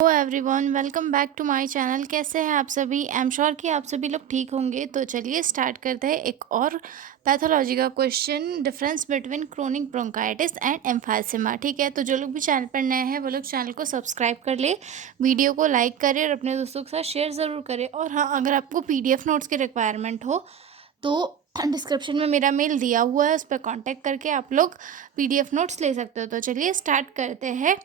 Hello everyone, welcome back to my channel. कैसे हैं आप सभी? आई एम श्योर कि आप सभी लोग ठीक होंगे। तो चलिए स्टार्ट करते हैं एक और पैथोलॉजी का question, difference between chronic bronchitis and emphysema. ठीक है, तो जो लोग भी चैनल पर नए हैं वो लोग चैनल को सब्सक्राइब कर ले, वीडियो को लाइक करें और अपने दोस्तों के साथ शेयर ज़रूर करें। और हाँ, अगर आपको पीडीएफ नोट्स की रिक्वायरमेंट हो तो डिस्क्रिप्शन में मेरा मेल दिया हुआ है, उस पर कॉन्टैक्ट करके आप लोग पीडीएफ नोट्स ले सकते हो। तो चलिए स्टार्ट करते हैं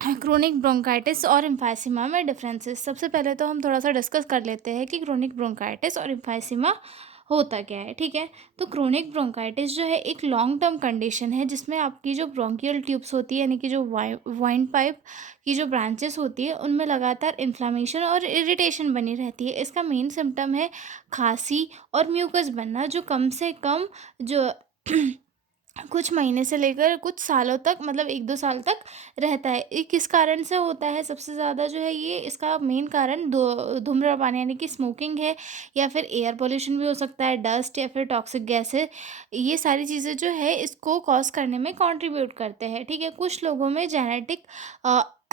क्रोनिक ब्रोंकाइटिस और एम्फाइसीमा में डिफरेंसेस। सबसे पहले तो हम थोड़ा सा डिस्कस कर लेते हैं कि क्रोनिक ब्रोंकाइटिस और एम्फाइसीमा होता क्या है। ठीक है, तो क्रोनिक ब्रोंकाइटिस जो है एक लॉन्ग टर्म कंडीशन है जिसमें आपकी जो ब्रोंकियल ट्यूब्स होती है, यानी कि जो वाइंड पाइप की जो ब्रांचेस होती है, उनमें लगातार इन्फ्लामेशन और इरिटेशन बनी रहती है। इसका मेन सिम्टम है खांसी और म्यूकस बनना, जो कम से कम जो कुछ महीने से लेकर कुछ सालों तक, मतलब 1-2 साल तक रहता है। ये किस कारण से होता है? सबसे ज़्यादा जो है ये इसका मेन कारण धूम्रपान यानी कि स्मोकिंग है, या फिर एयर पोल्यूशन भी हो सकता है, डस्ट या फिर टॉक्सिक गैसें। ये सारी चीज़ें जो है इसको कॉज करने में कंट्रीब्यूट करते हैं। ठीक है, कुछ लोगों में जेनेटिक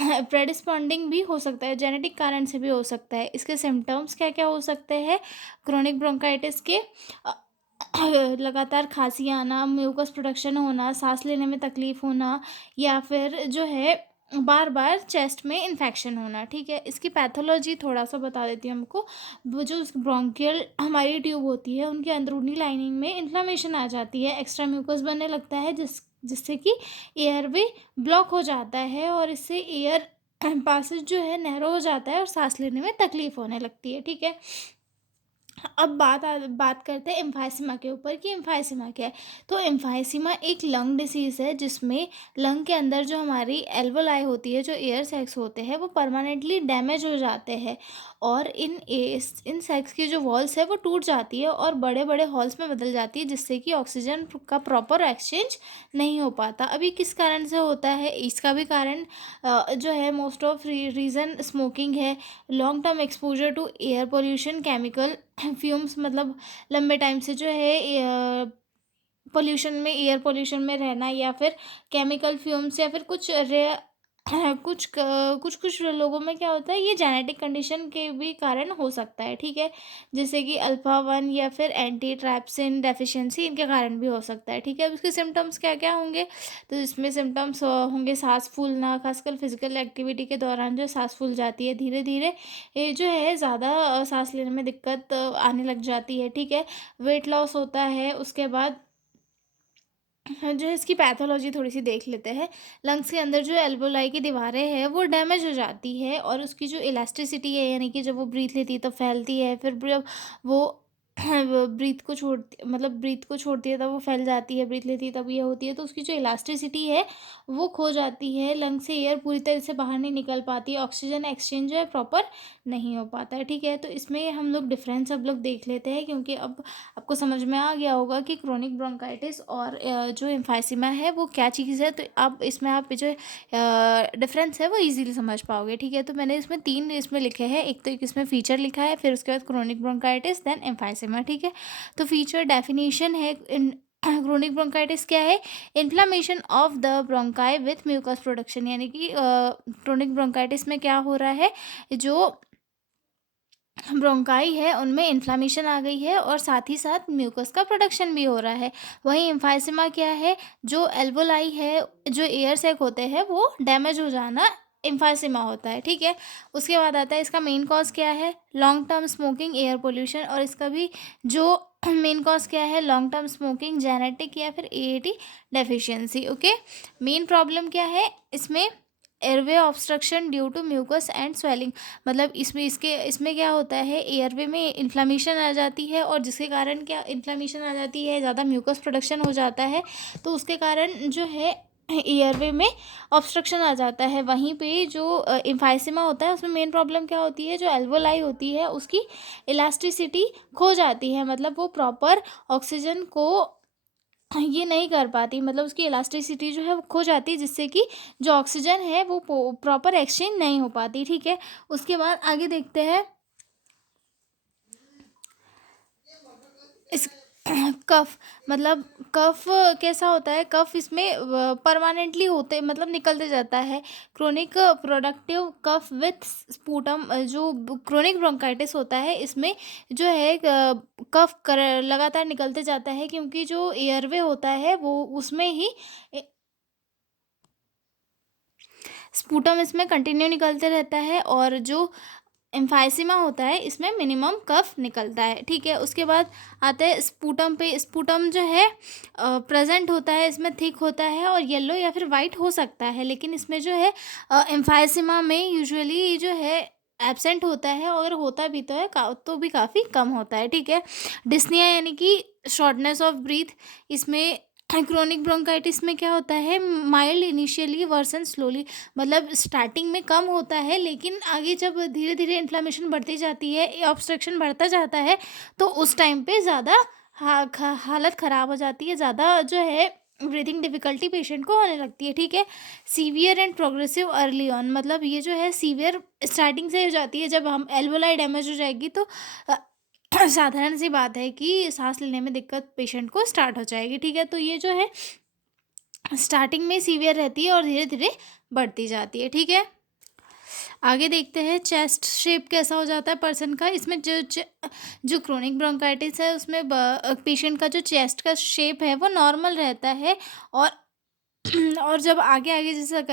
प्रेडिस्पॉन्डिंग भी हो सकता है, जेनेटिक कारण से भी हो सकता है। इसके सिम्टम्स क्या क्या हो सकते हैं क्रोनिक ब्रोंकाइटिस के? लगातार खांसी आना, म्यूकस प्रोडक्शन होना, सांस लेने में तकलीफ होना, या फिर जो है बार बार चेस्ट में इन्फेक्शन होना। ठीक है, इसकी पैथोलॉजी थोड़ा सा बता देती हूँ हमको। वो जो ब्रोंकियल हमारी ट्यूब होती है, उनकी अंदरूनी लाइनिंग में इन्फ्लामेशन आ जाती है, एक्स्ट्रा म्यूकस बनने लगता है, जिससे कि एयरवे ब्लॉक हो जाता है और इससे एयर पासेज जो है नैरो हो जाता है और सांस लेने में तकलीफ होने लगती है। ठीक है, अब बात करते हैं एम्फाइसीमा के ऊपर कि एम्फाइसीमा क्या है। तो एम्फाइसीमा एक लंग डिसीज़ है जिसमें लंग के अंदर जो हमारी एल्वोलाई होती है, जो एयर सैक्स होते हैं, वो परमानेंटली डैमेज हो जाते हैं और इन सैक्स की जो वॉल्स है वो टूट जाती है और बड़े बड़े हॉल्स में बदल जाती है, जिससे कि ऑक्सीजन का प्रॉपर एक्सचेंज नहीं हो पाता। अभी किस कारण से होता है? इसका भी कारण जो है मोस्ट ऑफ रीज़न स्मोकिंग है, long term exposure to air pollution, chemical fumes, मतलब लंबे टाइम से जो है पोल्यूशन में, एयर पोल्यूशन में रहना, या फिर केमिकल फ्यूम्स, या फिर कुछ कुछ कुछ लोगों में क्या होता है, ये जेनेटिक कंडीशन के भी कारण हो सकता है। ठीक है, जैसे कि अल्फा 1 या फिर एंटी ट्रैप्सिन डेफिशिएंसी, इनके कारण भी हो सकता है। ठीक है, अब इसके सिम्टम्स क्या क्या होंगे? तो इसमें सिम्टम्स होंगे सांस फूलना, खासकर फिजिकल एक्टिविटी के दौरान जो सांस फूल जाती है धीरे धीरे, ये जो है ज़्यादा सांस लेने में दिक्कत आने लग जाती है। ठीक है, वेट लॉस होता है। उसके बाद जो है इसकी पैथोलॉजी थोड़ी सी देख लेते हैं। लंग्स के अंदर जो एल्वोलाई की दीवारें हैं वो डैमेज हो जाती है और उसकी जो इलास्टिसिटी है, यानी कि जब वो ब्रीथ लेती है तो फैलती है, फिर जब वो ब्रीथ को छोड़ती, मतलब ब्रीथ को छोड़ती है तब वो फैल जाती है, ब्रीथ लेती है तब ये होती है, तो उसकी जो इलास्टिसिटी है वो खो जाती है। लंग से एयर पूरी तरह से बाहर नहीं निकल पाती, ऑक्सीजन एक्सचेंज जो है प्रॉपर नहीं हो पाता है। ठीक है, तो इसमें हम लोग डिफरेंस अब लोग देख लेते हैं, क्योंकि अब आपको समझ में आ गया होगा कि क्रोनिक ब्रोंकाइटिस और जो एम्फाइसीमा है वो क्या चीज़ है। तो अब इसमें आप जो डिफरेंस है वो इजीली समझ पाओगे। ठीक है, तो मैंने इसमें 3 इसमें लिखे हैं। एक तो एक इसमें फीचर लिखा है, फिर उसके बाद क्रोनिक ब्रोंकाइटिस, देन एम्फाइसीमा। ठीक है, तो फीचर डेफिनेशन है इन क्रोनिक ब्रोंकाइटिस क्या है? Inflammation of the bronchi with mucus production, यानी कि क्रोनिक ब्रोंकाइटिस में क्या हो रहा है, जो ब्रोंकाई है उनमें इन्फ्लामेशन आ गई है और साथ ही साथ म्यूकस का प्रोडक्शन भी हो रहा है। वहीं एम्फाइसीमा क्या है? जो एल्वोलाई है, जो एयर सैक होते हैं वो डैमेज हो जाना एम्फाइसीमा होता है। ठीक है, उसके बाद आता है इसका मेन कॉज क्या है? Long term smoking, air pollution, और इसका भी जो मेन कॉज क्या है? लॉन्ग टर्म स्मोकिंग, जेनेटिक या फिर AAT deficiency. Okay, main problem क्या है इसमें? Airway obstruction due to mucus and swelling, मतलब इसमें क्या होता है, एयरवे में इन्फ्लामेशन आ जाती है और जिसके कारण क्या इन्फ्लामेशन आ जाती है, ज़्यादा म्यूकस प्रोडक्शन हो जाता है, तो उसके कारण जो है एयरवे में ऑब्स्ट्रक्शन आ जाता है। वहीं पे जो एम्फाइसीमा होता है उसमें मेन प्रॉब्लम क्या होती है? जो एल्वोलाई होती है उसकी इलास्टिसिटी खो जाती है, मतलब वो प्रॉपर ऑक्सीजन को ये नहीं कर पाती, मतलब उसकी इलास्टिसिटी जो है वो खो जाती है, जिससे कि जो ऑक्सीजन है वो प्रॉपर एक्सचेंज नहीं हो पाती। ठीक है, उसके बाद आगे देखते हैं कफ मतलब कफ कैसा होता है, कफ इसमें परमानेंटली होते मतलब निकलते जाता है। Chronic productive cough with sputum, जो क्रोनिक ब्रोंकाइटिस होता है इसमें जो है कफ कर लगातार निकलते जाता है, क्योंकि जो एयरवे होता है वो उसमें ही स्पूटम इसमें कंटिन्यू निकलते रहता है, और जो एम्फाइसीमा होता है इसमें मिनिमम कफ निकलता है। ठीक है, उसके बाद आते हैं स्पूटम पे। स्पूटम जो है प्रेजेंट होता है, इसमें थिक होता है और येलो या फिर वाइट हो सकता है, लेकिन इसमें जो है एम्फाइसीमा में यूजुअली जो है एब्सेंट होता है, और होता भी तो है तो भी काफ़ी कम होता है। ठीक है, डिस्निया यानी कि शॉर्टनेस ऑफ ब्रीथ, इसमें क्रोनिक ब्रोंकाइटिस में क्या होता है, माइल्ड इनिशियली वर्सन स्लोली, मतलब स्टार्टिंग में कम होता है, लेकिन आगे जब धीरे धीरे इन्फ्लामेशन बढ़ती जाती है, ऑब्स्ट्रक्शन बढ़ता जाता है, तो उस टाइम पे ज़्यादा हालत ख़राब हो जाती है, ज़्यादा जो है ब्रीथिंग डिफ़िकल्टी पेशेंट को होने लगती है। ठीक है, severe and progressive early on, मतलब ये जो है सीवियर स्टार्टिंग से हो जाती है, जब हम एल्वोलाई डैमेज हो जाएगी तो साधारण सी बात है कि सांस लेने में दिक्कत पेशेंट को स्टार्ट हो जाएगी। ठीक है, तो ये जो है स्टार्टिंग में सीवियर रहती है और धीरे धीरे बढ़ती जाती है। ठीक है, आगे देखते हैं चेस्ट शेप कैसा हो जाता है पर्सन का। इसमें जो क्रोनिक ब्रोंकाइटिस है उसमें पेशेंट का जो चेस्ट का शेप है वो नॉर्मल रहता है, और और जब आगे आगे जैसे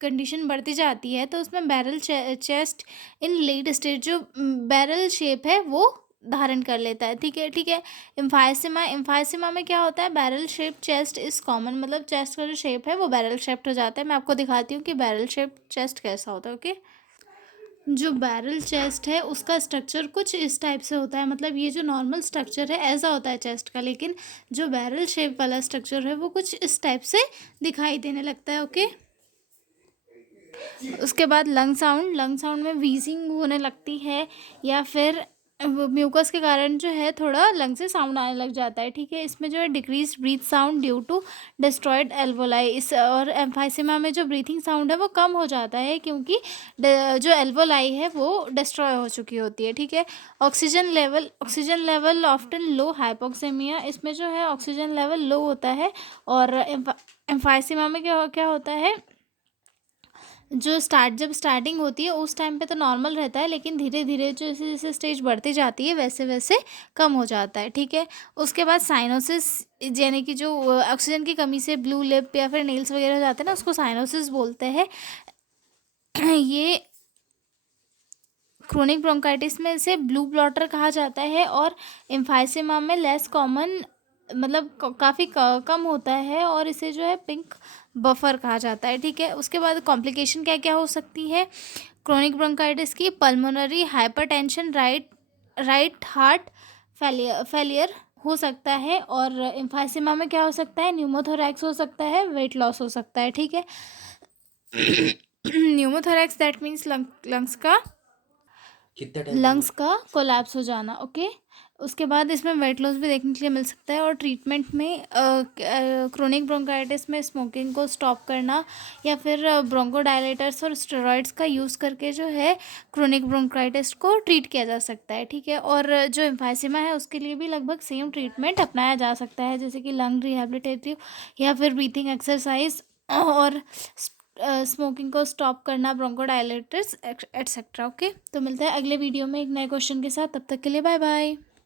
कंडीशन बढ़ती जाती है तो उसमें बैरल चेस्ट इन लेट स्टेज, जो बैरल शेप है वो धारण कर लेता है। ठीक है, ठीक है। इम्फाइसिमा में क्या होता है, barrel shape chest is common, मतलब चेस्ट का जो शेप है वो बैरल शेप्ड हो जाता है। मैं आपको दिखाती हूँ कि बैरल शेप चेस्ट कैसा होता है। ओके, जो बैरल चेस्ट है उसका स्ट्रक्चर कुछ इस टाइप से होता है, मतलब ये जो नॉर्मल स्ट्रक्चर है ऐसा होता है चेस्ट का, लेकिन जो बैरल शेप वाला स्ट्रक्चर है वो कुछ इस टाइप से दिखाई देने लगता है। ओके, उसके बाद लंग साउंड में वीजिंग होने लगती है, या फिर म्यूकस के कारण जो है थोड़ा लंग से साउंड आने लग जाता है। ठीक है, इसमें जो है decrease breath sound due to destroyed alveoli, इस और एम्फाइसिमा में जो ब्रीथिंग साउंड है वो कम हो जाता है, क्योंकि जो एल्वोलाई है वो डिस्ट्रॉय हो चुकी होती है। ठीक है, ऑक्सीजन लेवल ऑफ्टन लो हाइपोक्सेमिया, इसमें जो है ऑक्सीजन लेवल लो होता है, और एम्फाइसिमा में क्या क्या होता है, जब स्टार्टिंग होती है उस टाइम पे तो नॉर्मल रहता है, लेकिन धीरे धीरे जो जैसे जैसे स्टेज बढ़ती जाती है वैसे वैसे कम हो जाता है। ठीक है, उसके बाद साइनोसिस, यानी कि जो ऑक्सीजन की कमी से ब्लू लिप या फिर नेल्स वगैरह हो जाते हैं ना, उसको साइनोसिस बोलते हैं। ये क्रोनिक ब्रोंकाइटिस में इसे ब्लू ब्लॉटर कहा जाता है, और एम्फाइसेमा में लेस कॉमन, मतलब काफ़ी कम होता है, और इसे जो है पिंक बफर कहा जाता है। ठीक है, उसके बाद कॉम्प्लिकेशन क्या क्या हो सकती है क्रोनिक ब्रोंकाइटिस की, pulmonary hypertension, right heart failure हो सकता है, और एम्फाइसेमा में क्या हो सकता है, न्यूमोथोरैक्स हो सकता है, वेट लॉस हो सकता है। ठीक है, न्यूमोथोरैक्स दैट मीन्स लंग्स का कितना टाइम हो लंग्स का कोलैप्स हो जाना। ओके, उसके बाद इसमें वेट लॉस भी देखने के लिए मिल सकता है, और ट्रीटमेंट में क्रोनिक ब्रोंकाइटिस में स्मोकिंग को स्टॉप करना, या फिर ब्रोंकोडायलेटर्स और स्टेरॉइड्स का यूज़ करके जो है क्रोनिक ब्रोंकाइटिस को ट्रीट किया जा सकता है। ठीक है, और जो एम्फाइसिमा है उसके लिए भी लगभग सेम ट्रीटमेंट अपनाया जा सकता है, जैसे कि लंग रिहेबिलिटेटिव या फिर ब्रीथिंग एक्सरसाइज, और स्मोकिंग को स्टॉप करना, ब्रोंकोडायलेटर्स एटसेट्रा। ओके, तो मिलता है अगले वीडियो में एक नए क्वेश्चन के साथ, तब तक के लिए बाय बाय।